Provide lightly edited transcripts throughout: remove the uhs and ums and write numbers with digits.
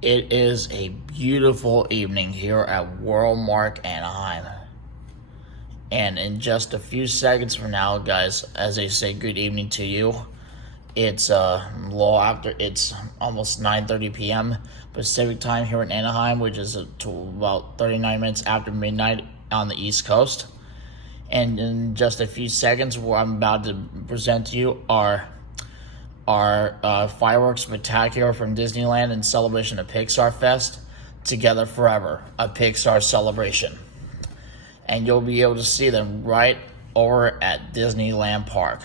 It is a beautiful evening here at Worldmark Anaheim. And in just a few seconds from now, guys, as I say good evening to you, it's it's almost 9:30 p.m. Pacific time here in Anaheim, which is about 39 minutes after midnight on the East Coast. And in just a few seconds, what I'm about to present to you are our fireworks spectacular from Disneyland in celebration of Pixar Fest, Together Forever, a Pixar celebration. And you'll be able to see them right over at Disneyland Park.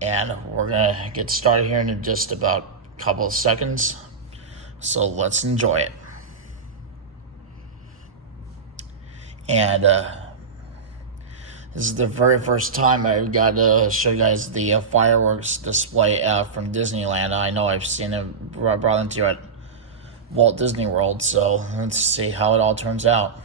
And we're going to get started here in just about a couple of seconds. So let's enjoy it. And this is the very first time I got to show you guys the fireworks display from Disneyland. I know I've seen it brought into you at Walt Disney World, so let's see how it all turns out.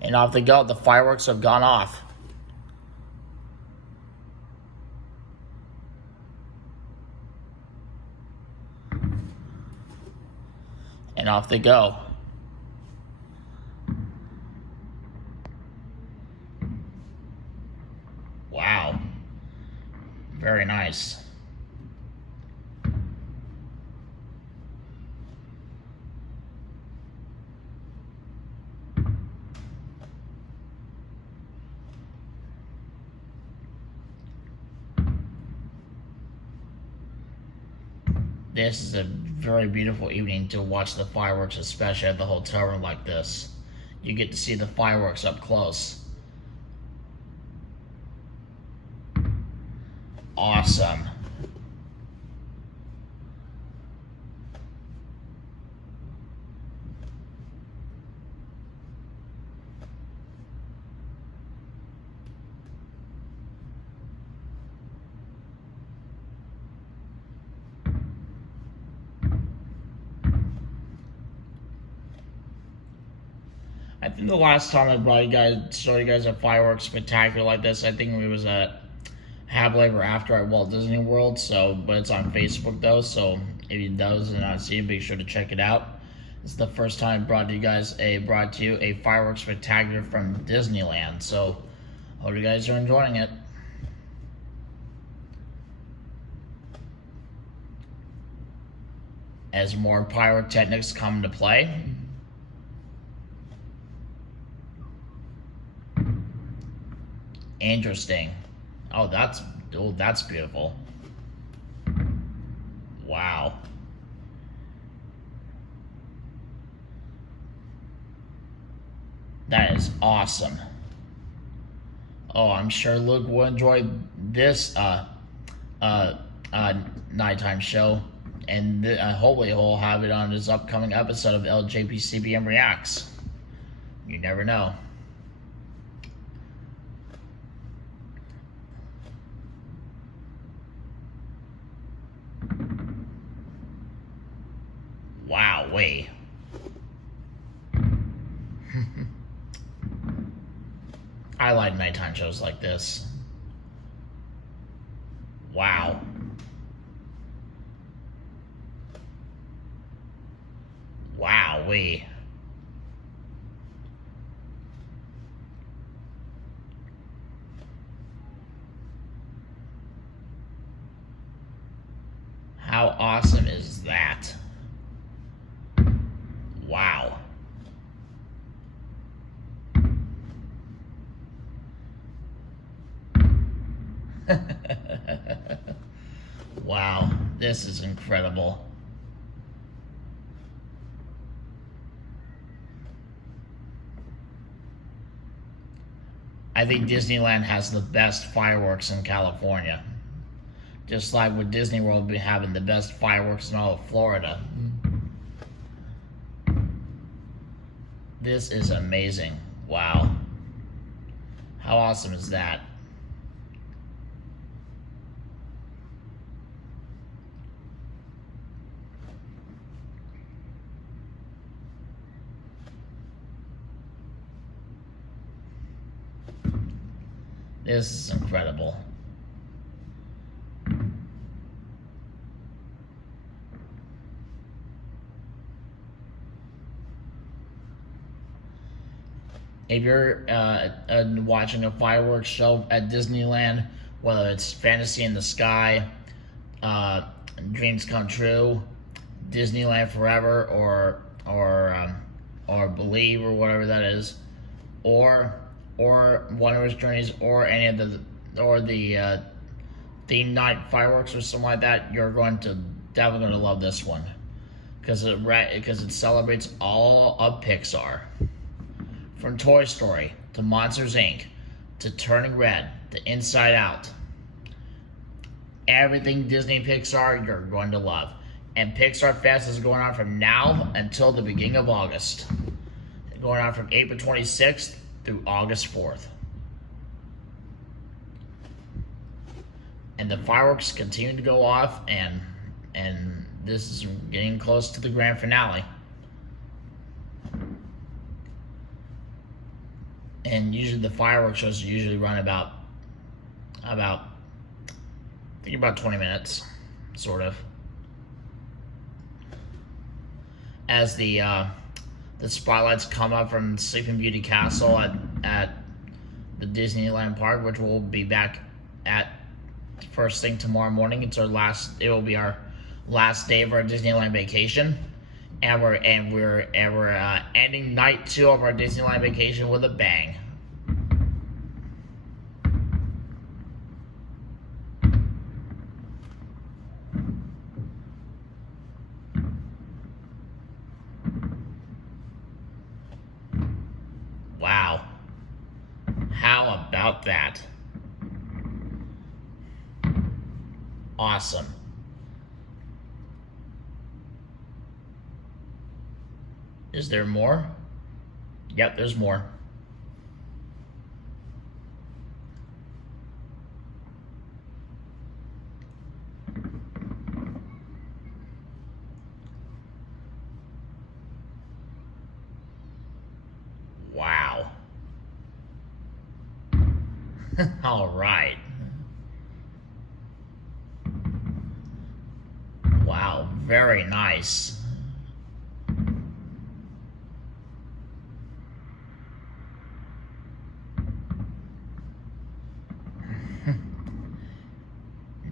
And off they go, the fireworks have gone off. And off they go. Wow. Very nice. This is a very beautiful evening to watch the fireworks, especially at the hotel room like this. You get to see the fireworks up close. Awesome. I think the last time I showed you guys a fireworks spectacular like this, I think it was at Happily Ever After at Walt Disney World. But it's on Facebook though, so if you those and not see it, be sure to check it out. It's the first time I brought to you a fireworks spectacular from Disneyland. So hope you guys are enjoying it. As more pyrotechnics come into play. Interesting. Oh, that's beautiful. Wow. That is awesome. Oh, I'm sure Luke will enjoy this nighttime show, and hopefully he'll have it on his upcoming episode of LJPCBM Reacts. You never know. Wow, way. I like nighttime shows like this. Wow. Wow, way. How awesome is that? Wow. Wow, this is incredible. I think Disneyland has the best fireworks in California. Just like with Disney World be having the best fireworks in all of Florida. This is amazing. Wow. How awesome is that? This is incredible. If you're watching a fireworks show at Disneyland, whether it's Fantasy in the Sky, Dreams Come True, Disneyland Forever, or Believe, or whatever that is, or Wondrous Journeys, or any of the theme night fireworks or something like that, you're definitely going to love this one, because it celebrates all of Pixar. From Toy Story to Monsters Inc. to Turning Red to Inside Out. Everything Disney Pixar you're going to love. And Pixar Fest is going on from now until the beginning of August. Going on from April 26th through August 4th. And the fireworks continue to go off, and this is getting close to the grand finale. And usually the fireworks shows usually run about 20 minutes, sort of. As the spotlights come up from Sleeping Beauty Castle at the Disneyland Park, which we'll be back at first thing tomorrow morning. It will be our last day of our Disneyland vacation. And we're ending night 2 of our Disneyland vacation with a bang. Wow. How about that? Awesome. Is there more? Yep, there's more. Wow. All right. Wow, very nice.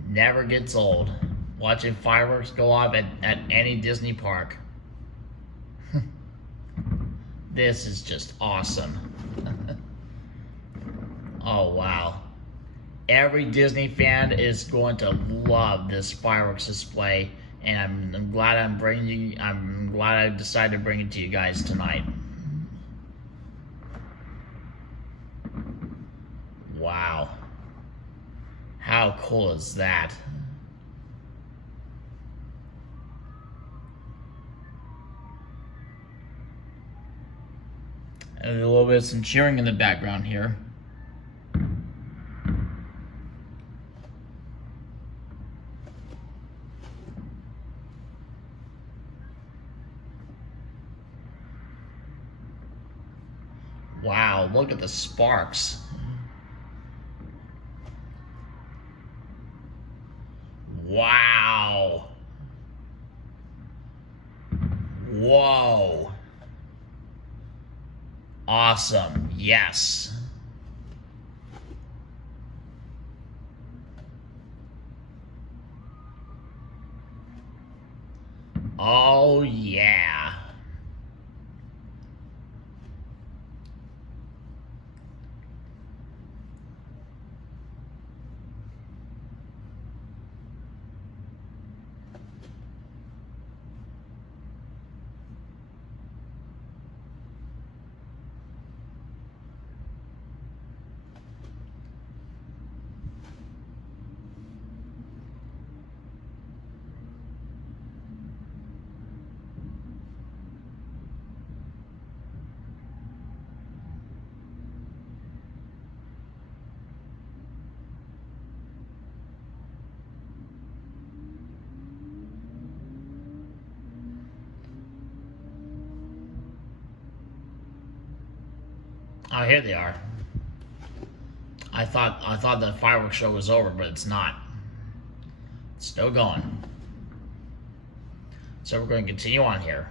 Never gets old. Watching fireworks go off at any Disney park. This is just awesome. Oh, wow. Every Disney fan is going to love this fireworks display, and I'm glad I decided to bring it to you guys tonight. Wow. How cool is that? And a little bit of some cheering in the background here. Wow, look at the sparks. Wow. Whoa. Awesome. Yes. Oh, yeah. Oh, here they are. I thought the fireworks show was over, but it's not. It's still going. So we're going to continue on here.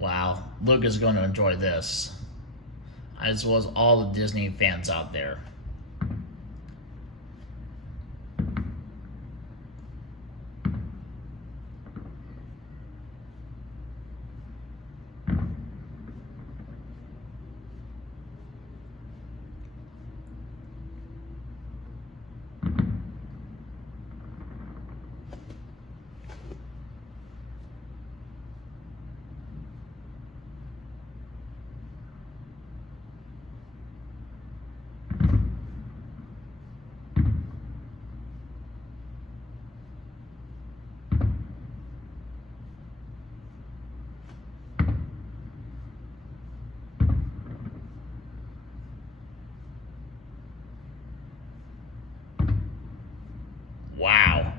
Wow, Luke is going to enjoy this, as well as all the Disney fans out there. Wow.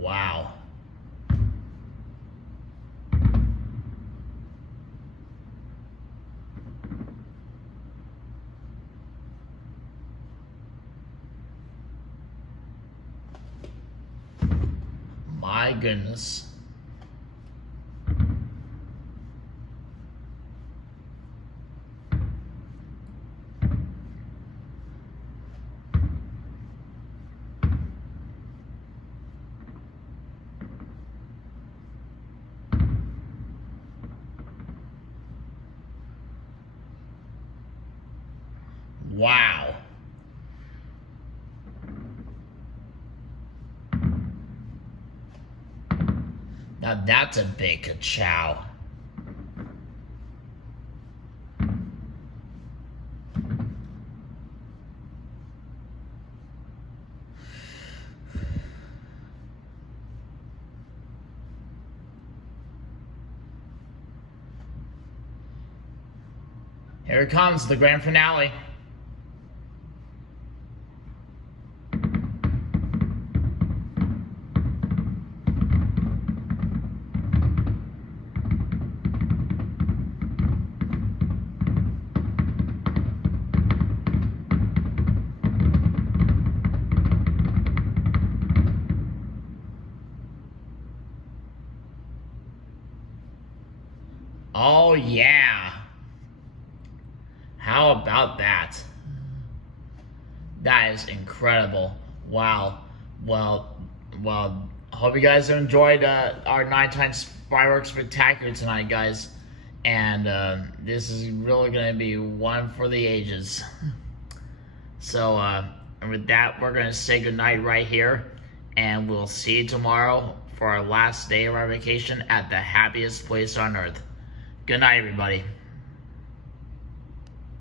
Wow. My goodness. Wow. Now that's a big ka-chow. Here it comes, the grand finale. Oh yeah. How about that? That is incredible. Wow. Well, I hope you guys enjoyed our 9 times fireworks spectacular tonight, guys. And this is really going to be one for the ages. So, and with that, we're going to say goodnight right here. And we'll see you tomorrow for our last day of our vacation at the happiest place on earth. Good night, everybody.